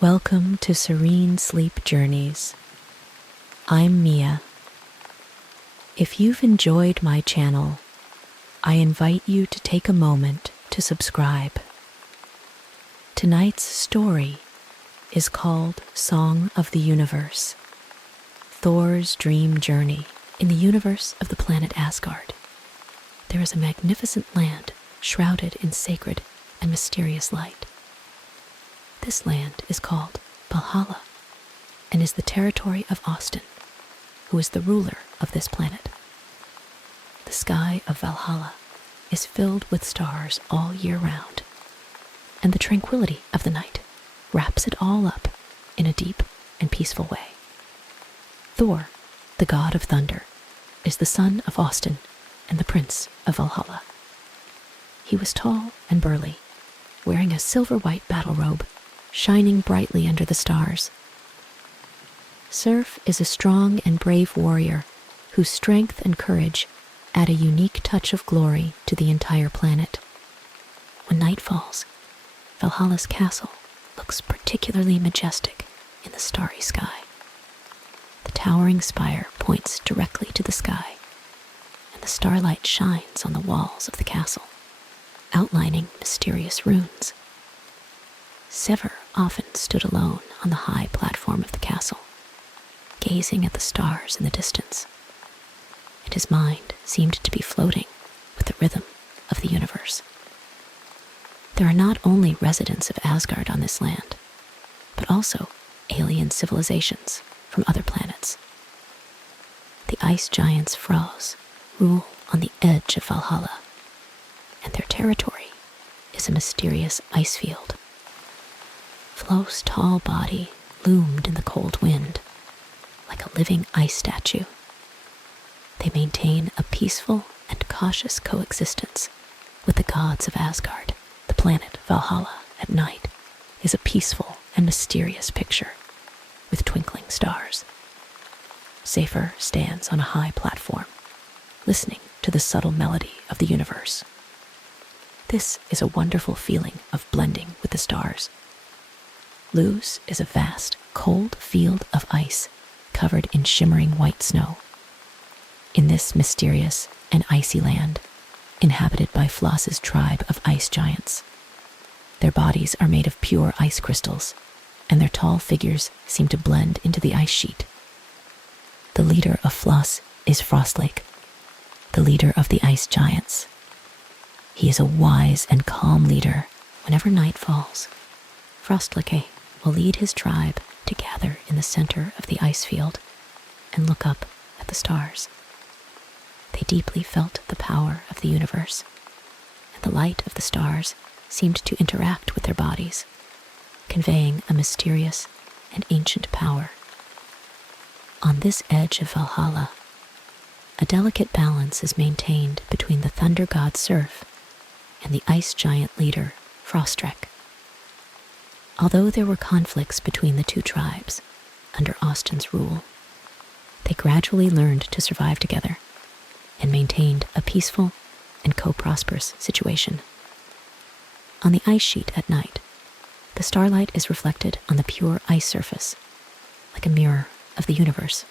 Welcome to Serene Sleep Journeys. I'm Mia. If you've enjoyed my channel, I invite you to take a moment to subscribe. Tonight's story is called Song of the Universe, Thor's Dream Journey. In the universe of the planet Asgard, there is a magnificent land shrouded in sacred and mysterious light. This land is called Valhalla and is the territory of Austin, who is the ruler of this planet. The sky of Valhalla is filled with stars all year round, and the tranquility of the night wraps it all up in a deep and peaceful way. Thor, the god of thunder, is the son of Austin and the prince of Valhalla. He was tall and burly, wearing a silver-white battle robe, shining brightly under the stars. Surf is a strong and brave warrior whose strength and courage add a unique touch of glory to the entire planet. When night falls, Valhalla's castle looks particularly majestic in the starry sky. The towering spire points directly to the sky, and the starlight shines on the walls of the castle, outlining mysterious runes. Sever often stood alone on the high platform of the castle, gazing at the stars in the distance, and his mind seemed to be floating with the rhythm of the universe. There are not only residents of Asgard on this land, but also alien civilizations from other planets. The ice giants Frost rule on the edge of Valhalla, and their territory is a mysterious ice field. Flo's tall body loomed in the cold wind like a living ice statue. They maintain a peaceful and cautious coexistence with the gods of Asgard. The planet Valhalla at night is a peaceful and mysterious picture with twinkling stars. Safer stands on a high platform, listening to the subtle melody of the universe. This is a wonderful feeling of blending with the stars. Luz is a vast, cold field of ice covered in shimmering white snow. In this mysterious and icy land, inhabited by Floss's tribe of ice giants, their bodies are made of pure ice crystals, and their tall figures seem to blend into the ice sheet. The leader of Floss is Frostlake, the leader of the ice giants. He is a wise and calm leader. Whenever night falls, Frostlake will lead his tribe to gather in the center of the ice field and look up at the stars. They deeply felt the power of the universe, and the light of the stars seemed to interact with their bodies, conveying a mysterious and ancient power. On this edge of Valhalla, a delicate balance is maintained between the thunder god Surf and the ice giant leader Frostlake. Although there were conflicts between the two tribes under Austin's rule, they gradually learned to survive together and maintained a peaceful and co-prosperous situation. On the ice sheet at night, the starlight is reflected on the pure ice surface, like a mirror of the universe.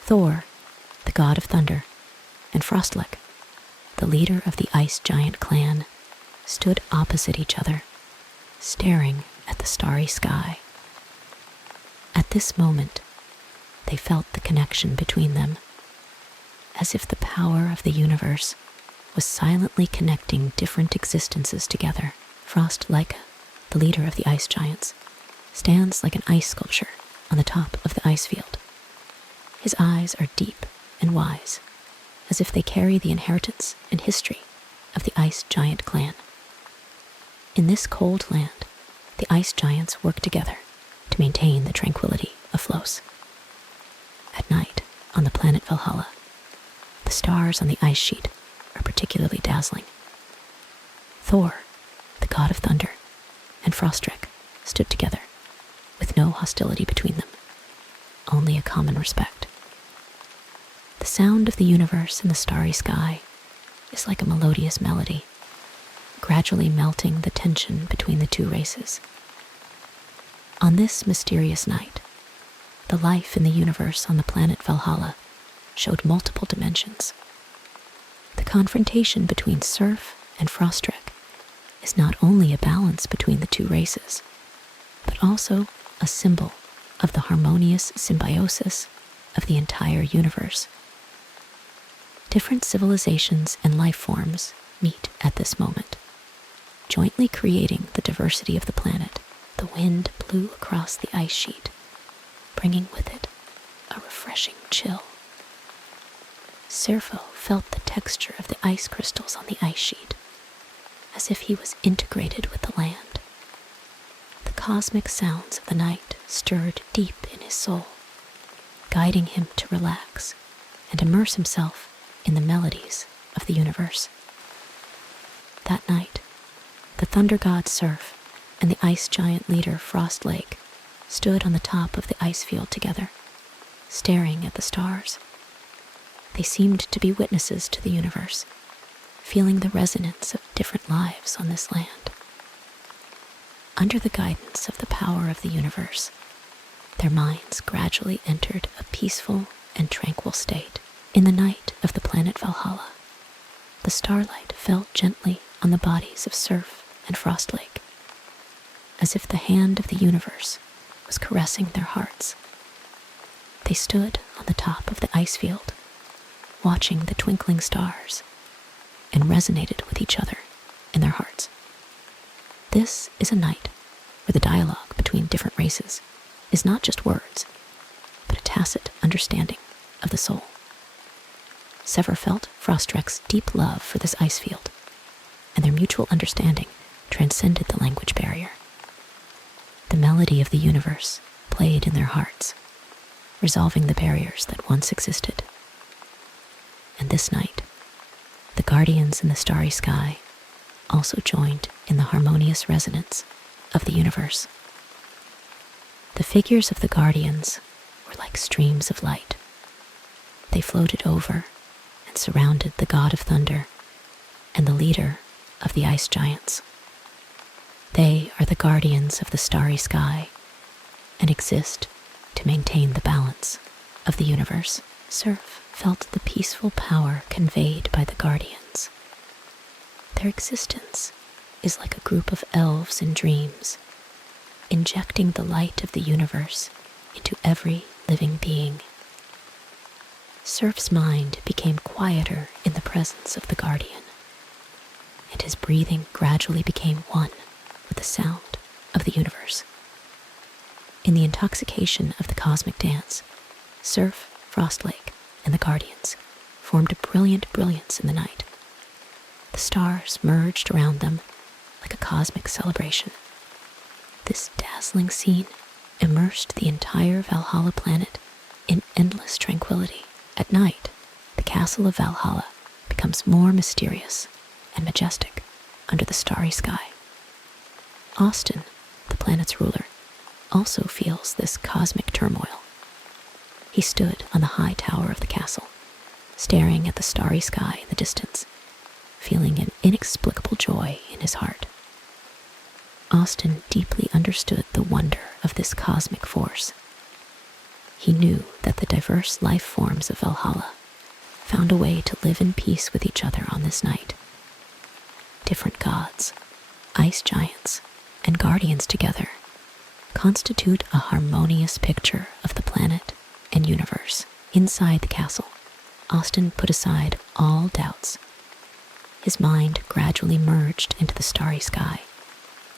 Thor, the god of thunder, and Frostlake, the leader of the ice giant clan, stood opposite each other, staring at the starry sky. At this moment, they felt the connection between them, as if the power of the universe was silently connecting different existences together. Frostlake, the leader of the ice giants, stands like an ice sculpture on the top of the ice field. His eyes are deep and wise, as if they carry the inheritance and history of the ice giant clan. In this cold land, the ice giants work together to maintain the tranquility of Flos. At night, on the planet Valhalla, the stars on the ice sheet are particularly dazzling. Thor, the god of thunder, and Frostlake stood together, with no hostility between them, only a common respect. The sound of the universe in the starry sky is like a melodious melody, gradually melting the tension between the two races. On this mysterious night, the life in the universe on the planet Valhalla showed multiple dimensions. The confrontation between Surf and Frostlake is not only a balance between the two races, but also a symbol of the harmonious symbiosis of the entire universe. Different civilizations and life forms meet at this moment, jointly creating the diversity of the planet. The wind blew across the ice sheet, bringing with it a refreshing chill. Serfo felt the texture of the ice crystals on the ice sheet, as if he was integrated with the land. The cosmic sounds of the night stirred deep in his soul, guiding him to relax and immerse himself in the melodies of the universe. That night, the thunder god Surf and the ice giant leader Frostlake stood on the top of the ice field together, staring at the stars. They seemed to be witnesses to the universe, feeling the resonance of different lives on this land. Under the guidance of the power of the universe, their minds gradually entered a peaceful and tranquil state. In the night of the planet Valhalla, the starlight fell gently on the bodies of Surf and Frostlake, as if the hand of the universe was caressing their hearts. They stood on the top of the ice field, watching the twinkling stars, and resonated with each other in their hearts. This is a night where the dialogue between different races is not just words, but a tacit understanding of the soul. Sever felt Frostlake's deep love for this ice field, and their mutual understanding transcended the language barrier. The melody of the universe played in their hearts, resolving the barriers that once existed. And this night, the guardians in the starry sky also joined in the harmonious resonance of the universe. The figures of the guardians were like streams of light. They floated over and surrounded the god of thunder and the leader of the ice giants. They are the guardians of the starry sky and exist to maintain the balance of the universe. Surf felt the peaceful power conveyed by the guardians. Their existence is like a group of elves in dreams, injecting the light of the universe into every living being. Surf's mind became quieter in the presence of the guardian, and his breathing gradually became one with the sound of the universe. In the intoxication of the cosmic dance, Surf, Frostlake, and the guardians formed a brilliant brilliance in the night. The stars merged around them like a cosmic celebration. This dazzling scene immersed the entire Valhalla planet in endless tranquility. At night, the castle of Valhalla becomes more mysterious and majestic under the starry sky. Austin, the planet's ruler, also feels this cosmic turmoil. He stood on the high tower of the castle, staring at the starry sky in the distance, feeling an inexplicable joy in his heart. Austin deeply understood the wonder of this cosmic force. He knew that the diverse life forms of Valhalla found a way to live in peace with each other on this night. Different gods, ice giants, and guardians together constitute a harmonious picture of the planet and universe. Inside the castle, Austin put aside all doubts. His mind gradually merged into the starry sky,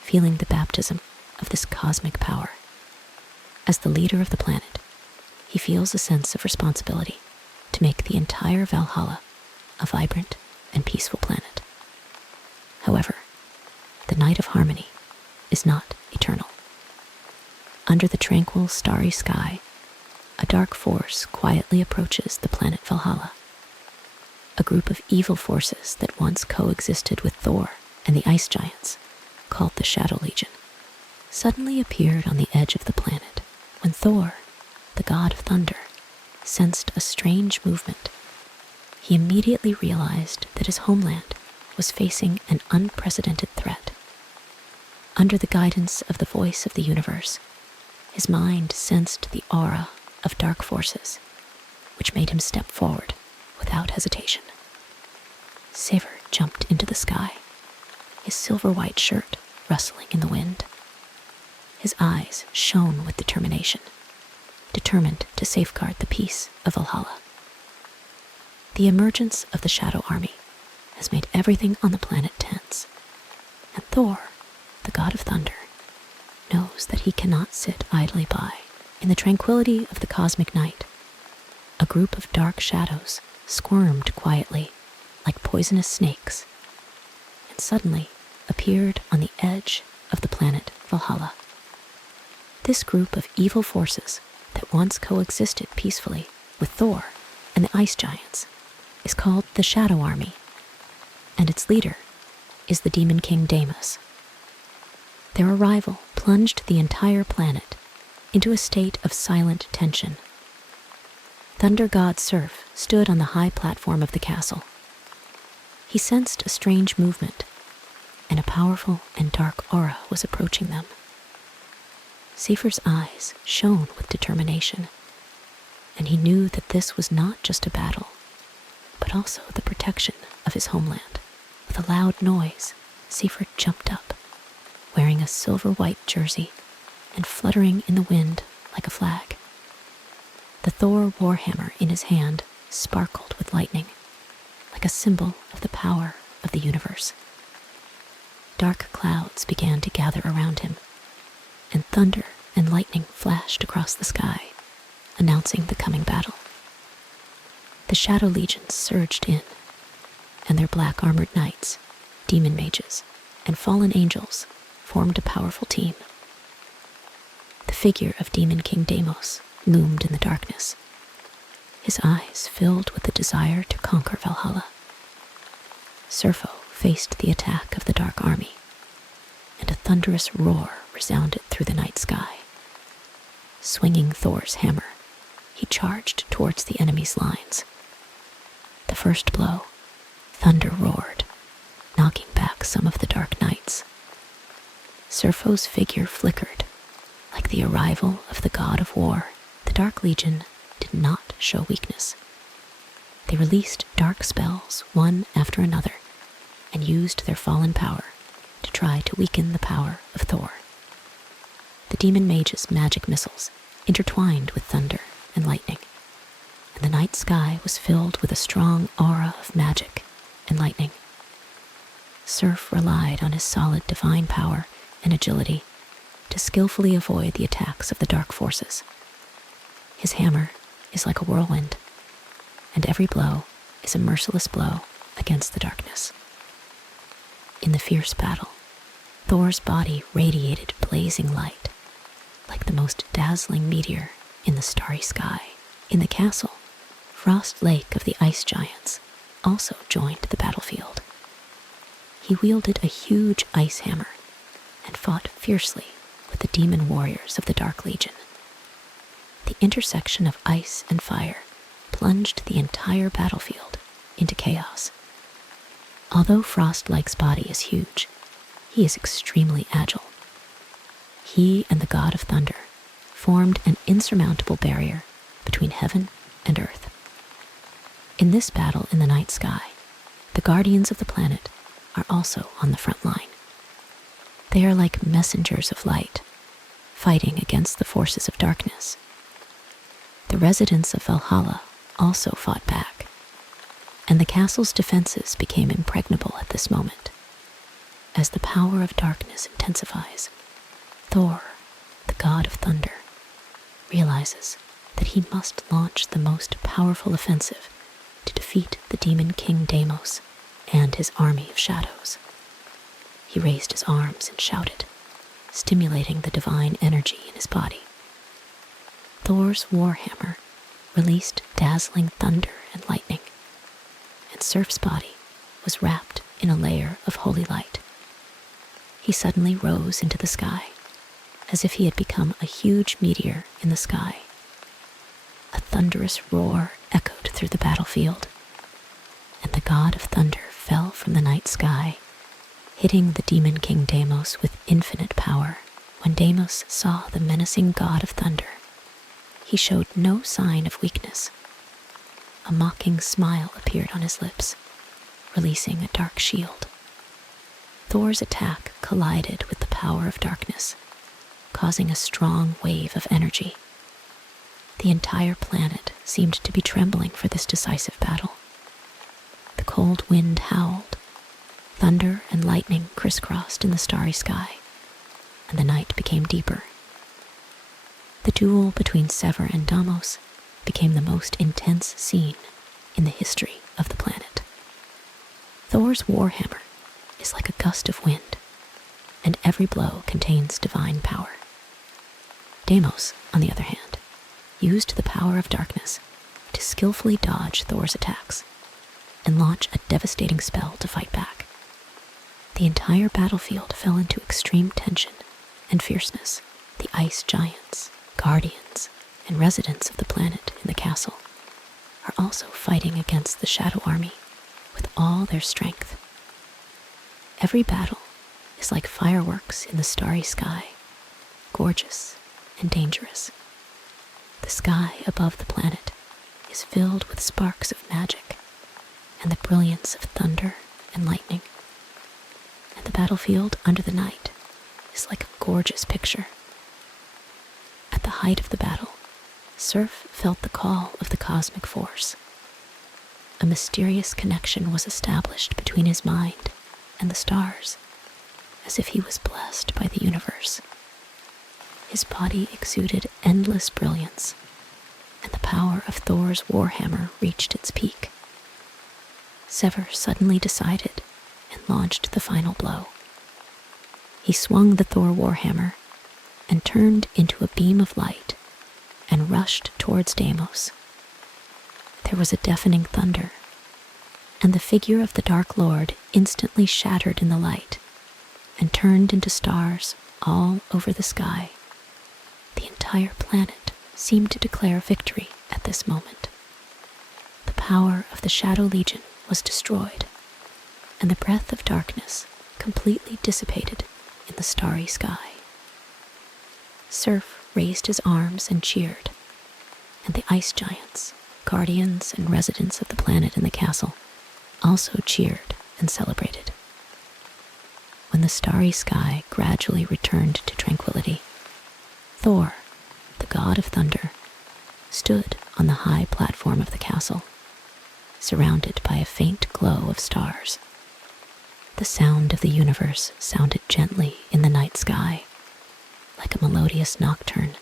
feeling the baptism of this cosmic power. As the leader of the planet, he feels a sense of responsibility to make the entire Valhalla a vibrant and peaceful planet. However, the night of harmony is not eternal. Under the tranquil, starry sky, a dark force quietly approaches the planet Valhalla. A group of evil forces that once coexisted with Thor and the ice giants, called the Shadow Legion, suddenly appeared on the edge of the planet. When Thor, the god of thunder, sensed a strange movement, he immediately realized that his homeland was facing an unprecedented threat. Under the guidance of the voice of the universe, His mind sensed the aura of dark forces, which made him step forward without hesitation. Savor jumped into the sky, his silver-white shirt rustling in the wind. His eyes shone with determination, determined to safeguard the peace of Valhalla. The emergence of the Shadow Army has made everything on the planet tense, and Thor, the god of thunder, knows that he cannot sit idly by. In the tranquility of the cosmic night, a group of dark shadows squirmed quietly like poisonous snakes, and suddenly appeared on the edge of the planet Valhalla. This group of evil forces that once coexisted peacefully with Thor and the ice giants is called the Shadow Army, and its leader is the Demon King Deimos. Their arrival plunged the entire planet into a state of silent tension. Thunder god Surf stood on the high platform of the castle. He sensed a strange movement, and a powerful and dark aura was approaching them. Safer's eyes shone with determination, and he knew that this was not just a battle, but also the protection of his homeland. With a loud noise, Safer jumped up, wearing a silver-white jersey and fluttering in the wind like a flag. The Thor warhammer in his hand sparkled with lightning, like a symbol of the power of the universe. Dark clouds began to gather around him, and thunder and lightning flashed across the sky, announcing the coming battle. The Shadow Legions surged in, and their black-armored knights, demon mages, and fallen angels formed a powerful team. The figure of Demon King Deimos loomed in the darkness, his eyes filled with the desire to conquer Valhalla. Surfo faced the attack of the Dark Army, and a thunderous roar resounded through the night sky. Swinging Thor's hammer, he charged towards the enemy's lines. The first blow, thunder roared, knocking back some of the dark knights. Surfo's figure flickered, like the arrival of the god of war. The Dark Legion did not show weakness. They released dark spells one after another, and used their fallen power to try to weaken the power of Thor. The demon mage's magic missiles intertwined with thunder and lightning, and the night sky was filled with a strong aura of magic and lightning. Surf relied on his solid divine power and agility to skillfully avoid the attacks of the dark forces. His hammer is like a whirlwind, and every blow is a merciless blow against the darkness. In the fierce battle, Thor's body radiated blazing light, like the most dazzling meteor in the starry sky. In the castle, Frostlake of the ice giants also joined the battlefield. He wielded a huge ice hammer and fought fiercely with the demon warriors of the Dark Legion. The intersection of ice and fire plunged the entire battlefield into chaos. Although Frostlake's body is huge, he is extremely agile. He and the god of thunder formed an insurmountable barrier between heaven and earth. In this battle in the night sky, the guardians of the planet are also on the front line. They are like messengers of light, fighting against the forces of darkness. The residents of Valhalla also fought back, and the castle's defenses became impregnable at this moment. As the power of darkness intensifies, Thor, the god of thunder, realizes that he must launch the most powerful offensive to defeat the Demon King Deimos and his army of shadows. He raised his arms and shouted, stimulating the divine energy in his body. Thor's warhammer released dazzling thunder and lightning, and Surf's body was wrapped in a layer of holy light. He suddenly rose into the sky, as if he had become a huge meteor in the sky. A thunderous roar echoed through the battlefield, and the god of thunder fell from the night sky, hitting the Demon King Deimos with infinite power When Deimos saw the menacing god of thunder, he showed no sign of weakness. A mocking smile appeared on his lips, releasing a dark shield. Thor's attack collided with the power of darkness, causing a strong wave of energy. The entire planet seemed to be trembling for this decisive battle. The cold wind howled, thunder and lightning crisscrossed in the starry sky, and the night became deeper. The duel between Sever and Deimos became the most intense scene in the history of the planet. Thor's warhammer is like a gust of wind, and every blow contains divine power. Deimos, on the other hand, used the power of darkness to skillfully dodge Thor's attacks and launch a devastating spell to fight back. The entire battlefield fell into extreme tension and fierceness. The ice giants, guardians, and residents of the planet in the castle are also fighting against the Shadow Army with all their strength. Every battle is like fireworks in the starry sky, gorgeous and dangerous. The sky above the planet is filled with sparks of magic and the brilliance of thunder and lightning. And the battlefield under the night is like a gorgeous picture. At the height of the battle, Surf felt the call of the cosmic force. A mysterious connection was established between his mind and the stars, as if he was blessed by the universe. His body exuded endless brilliance, and the power of Thor's warhammer reached its peak. Sever suddenly decided and launched the final blow. He swung the Thor warhammer and turned into a beam of light and rushed towards Deimos. There was a deafening thunder, and the figure of the Dark Lord instantly shattered in the light and turned into stars all over the sky. The entire planet seemed to declare victory at this moment. The power of the Shadow Legion was destroyed, and the breath of darkness completely dissipated in the starry sky. Surf raised his arms and cheered, and the ice giants, guardians, and residents of the planet in the castle also cheered and celebrated. When the starry sky gradually returned to tranquility, Thor, the god of thunder, stood on the high platform of the castle, surrounded by a faint glow of stars. The sound of the universe sounded gently in the night sky, like a melodious nocturne,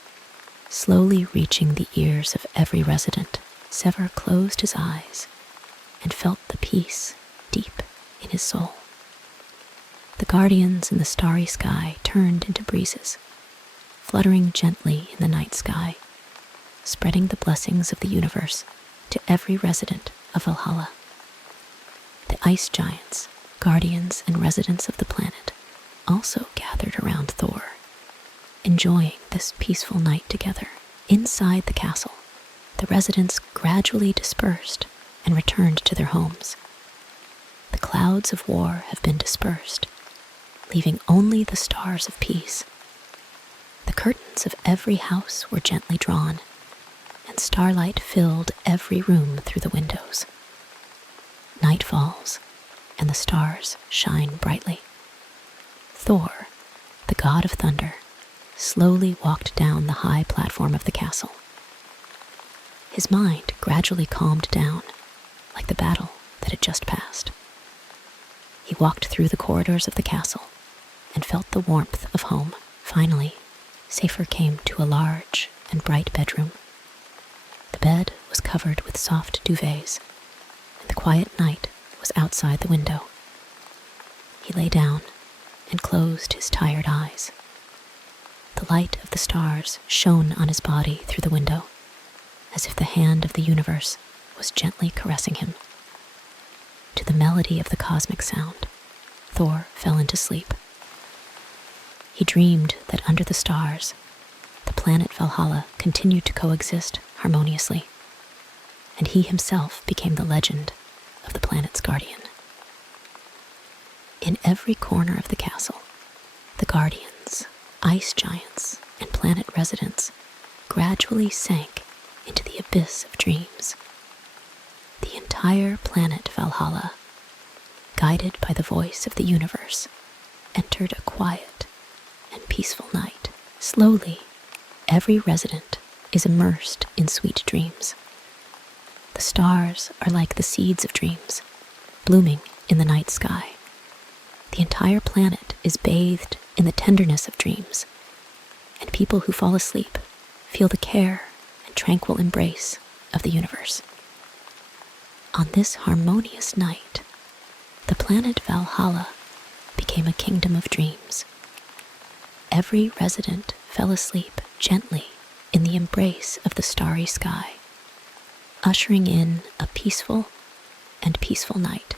slowly reaching the ears of every resident. Sever closed his eyes and felt the peace deep in his soul. The guardians in the starry sky turned into breezes, fluttering gently in the night sky, spreading the blessings of the universe to every resident of Valhalla. The ice giants, guardians, and residents of the planet also gathered around Thor, enjoying this peaceful night together. Inside the castle, the residents gradually dispersed and returned to their homes. The clouds of war have been dispersed, leaving only the stars of peace. The curtains of every house were gently drawn, and starlight filled every room through the windows. Night falls, and the stars shine brightly. Thor, the god of thunder, slowly walked down the high platform of the castle. His mind gradually calmed down, like the battle that had just passed. He walked through the corridors of the castle and felt the warmth of home. Finally, Safer came to a large and bright bedroom. The bed was covered with soft duvets, and the quiet night was outside the window. He lay down and closed his tired eyes. The light of the stars shone on his body through the window, as if the hand of the universe was gently caressing him. To the melody of the cosmic sound, Thor fell into sleep. He dreamed that under the stars, the planet Valhalla continued to coexist harmoniously, and he himself became the legend of the planet's guardian. In every corner of the castle, the guardians, ice giants and planet residents gradually sank into the abyss of dreams. The entire planet Valhalla, guided by the voice of the universe, entered a quiet and peaceful night. Slowly, every resident is immersed in sweet dreams. The stars are like the seeds of dreams, blooming in the night sky. The entire planet is bathed in the tenderness of dreams, and people who fall asleep feel the care and tranquil embrace of the universe. On this harmonious night, the planet Valhalla became a kingdom of dreams. Every resident fell asleep gently in the embrace of the starry sky, ushering in a peaceful and peaceful night.